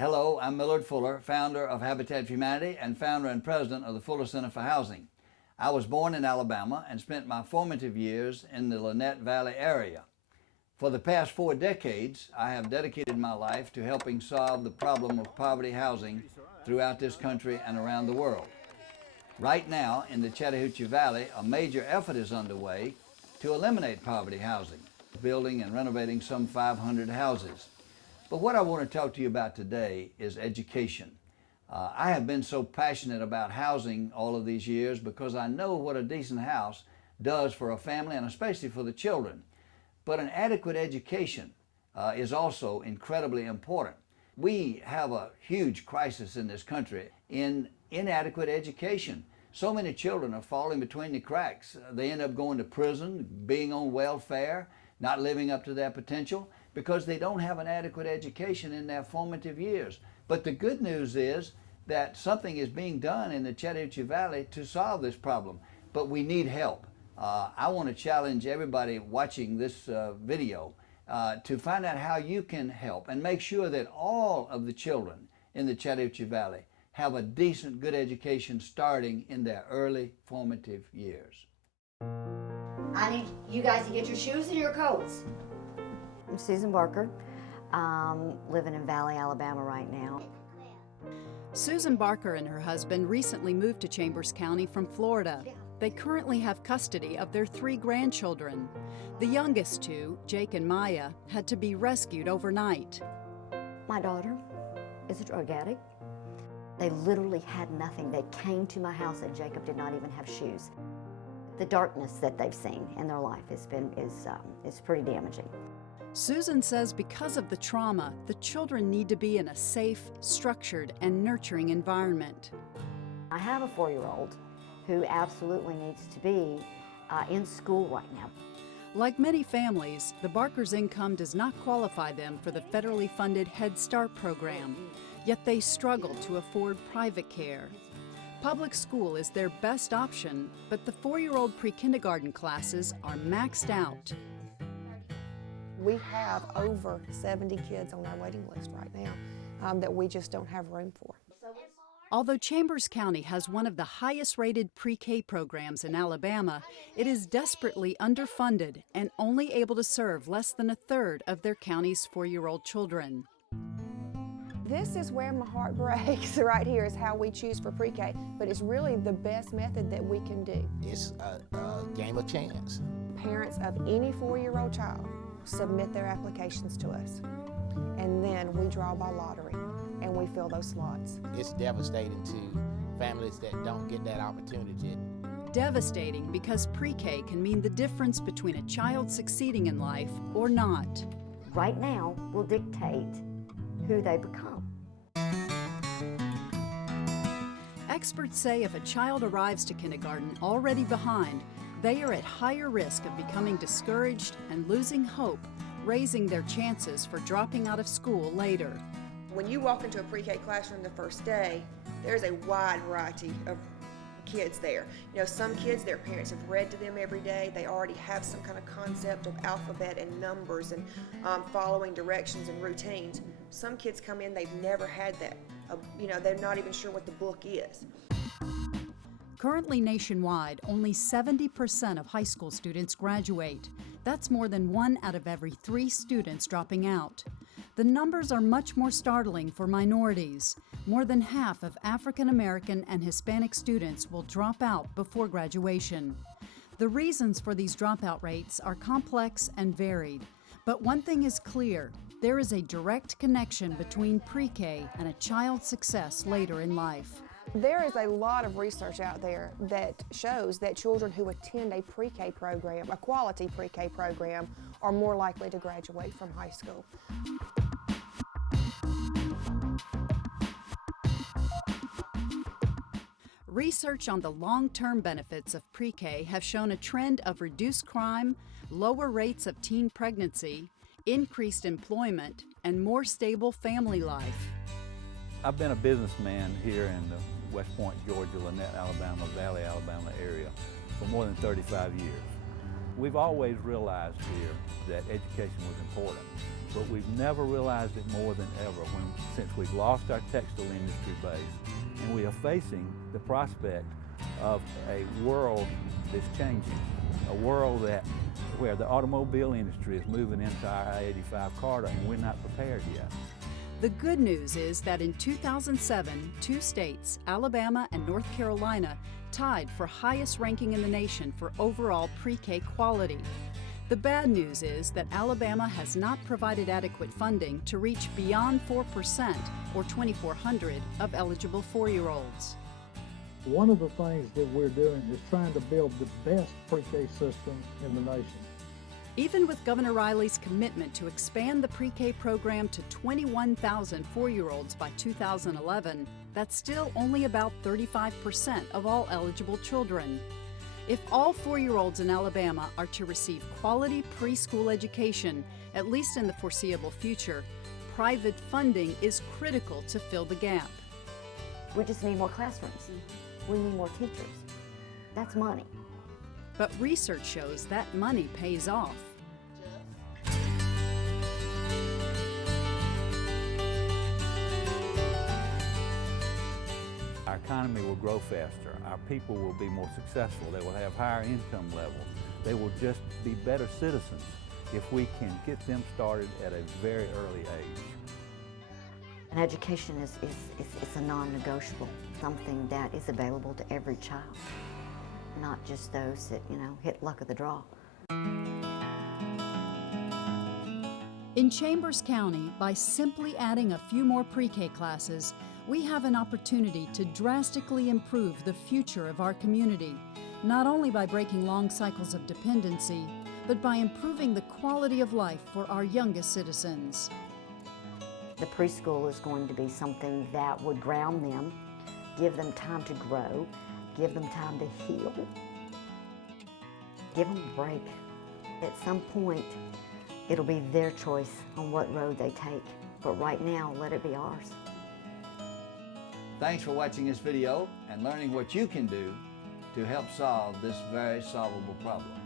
Hello, I'm Millard Fuller, founder of Habitat for Humanity and founder and president of the Fuller Center for Housing. I was born in Alabama and spent my formative years in the Lanett Valley area. For the past 4 decades, I have dedicated my life to helping solve the problem of poverty housing throughout this country and around the world. Right now, in the Chattahoochee Valley, a major effort is underway to eliminate poverty housing, building and renovating some 500 houses. But what I want to talk to you about today is education. I have been so passionate about housing all of these years because I know what a decent house does for a family and especially for the children. But an adequate education is also incredibly important. We have a huge crisis in this country in inadequate education. So many children are falling between the cracks. They end up going to prison, being on welfare, not living up to their potential, because they don't have an adequate education in their formative years. But the good news is that something is being done in the Chattahoochee Valley to solve this problem, but we need help. I want to challenge everybody watching this video to find out how you can help and make sure that all of the children in the Chattahoochee Valley have a decent, good education starting in their early formative years. I need you guys to get your shoes and your coats. I'm Susan Barker. Living in Valley, Alabama right now. Susan Barker and her husband recently moved to Chambers County from Florida. They currently have custody of their 3 grandchildren. The youngest 2, Jake and Maya, had to be rescued overnight. My daughter is a drug addict. They literally had nothing. They came to my house and Jacob did not even have shoes. The darkness that they've seen in their life is pretty damaging. Susan says because of the trauma, the children need to be in a safe, structured, and nurturing environment. I have a 4-year-old who absolutely needs to be in school right now. Like many families, the Barkers' income does not qualify them for the federally funded Head Start program, yet they struggle to afford private care. Public school is their best option, but the 4-year-old pre-kindergarten classes are maxed out. We have over 70 kids on our waiting list right now that we just don't have room for. Although Chambers County has one of the highest rated pre-K programs in Alabama, it is desperately underfunded and only able to serve less than 1/3 of their county's 4-year-old children. This is where my heart breaks right here, is how we choose for pre-K, but it's really the best method that we can do. It's a game of chance. Parents of any 4-year-old child submit their applications to us, and then we draw by lottery and we fill those slots. It's devastating to families that don't get that opportunity. Devastating because pre-K can mean the difference between a child succeeding in life or not. Right now will dictate who they become. Experts say if a child arrives to kindergarten already behind, they are at higher risk of becoming discouraged and losing hope, raising their chances for dropping out of school later. When you walk into a pre-K classroom the first day, there's a wide variety of kids there. You know, some kids, their parents have read to them every day. They already have some kind of concept of alphabet and numbers and following directions and routines. Some kids come in, they've never had that. You know, they're not even sure what the book is. Currently nationwide, only 70% of high school students graduate. That's more than 1 out of every 3 students dropping out. The numbers are much more startling for minorities. More than half of African American and Hispanic students will drop out before graduation. The reasons for these dropout rates are complex and varied. But one thing is clear, there is a direct connection between pre-K and a child's success later in life. There is a lot of research out there that shows that children who attend a pre-K program, a quality pre-K program, are more likely to graduate from high school. Research on the long-term benefits of pre-K have shown a trend of reduced crime, lower rates of teen pregnancy, increased employment, and more stable family life. I've been a businessman here in the West Point, Georgia, Lanett, Alabama, Valley, Alabama area for more than 35 years. We've always realized here that education was important, but we've never realized it more than ever since we've lost our textile industry base and we are facing the prospect of a world that's changing, a world where the automobile industry is moving into our I-85 corridor and we're not prepared yet. The good news is that in 2007, 2 states, Alabama and North Carolina, tied for highest ranking in the nation for overall pre-K quality. The bad news is that Alabama has not provided adequate funding to reach beyond 4%, or 2,400, of eligible 4-year-olds. One of the things that we're doing is trying to build the best pre-K system in the nation. Even with Governor Riley's commitment to expand the pre-K program to 21,000 4-year-olds by 2011, that's still only about 35% of all eligible children. If all 4-year-olds in Alabama are to receive quality preschool education, at least in the foreseeable future, private funding is critical to fill the gap. We just need more classrooms. We need more teachers. That's money. But research shows that money pays off. Our economy will grow faster. Our people will be more successful. They will have higher income levels. They will just be better citizens if we can get them started at a very early age. And education is a non-negotiable, something that is available to every child, not just those that, hit luck of the draw. In Chambers County, by simply adding a few more pre-K classes, we have an opportunity to drastically improve the future of our community, not only by breaking long cycles of dependency, but by improving the quality of life for our youngest citizens. The preschool is going to be something that would ground them, give them time to grow, give them time to heal, give them a break. At some point, it'll be their choice on what road they take, but right now, let it be ours. Thanks for watching this video and learning what you can do to help solve this very solvable problem.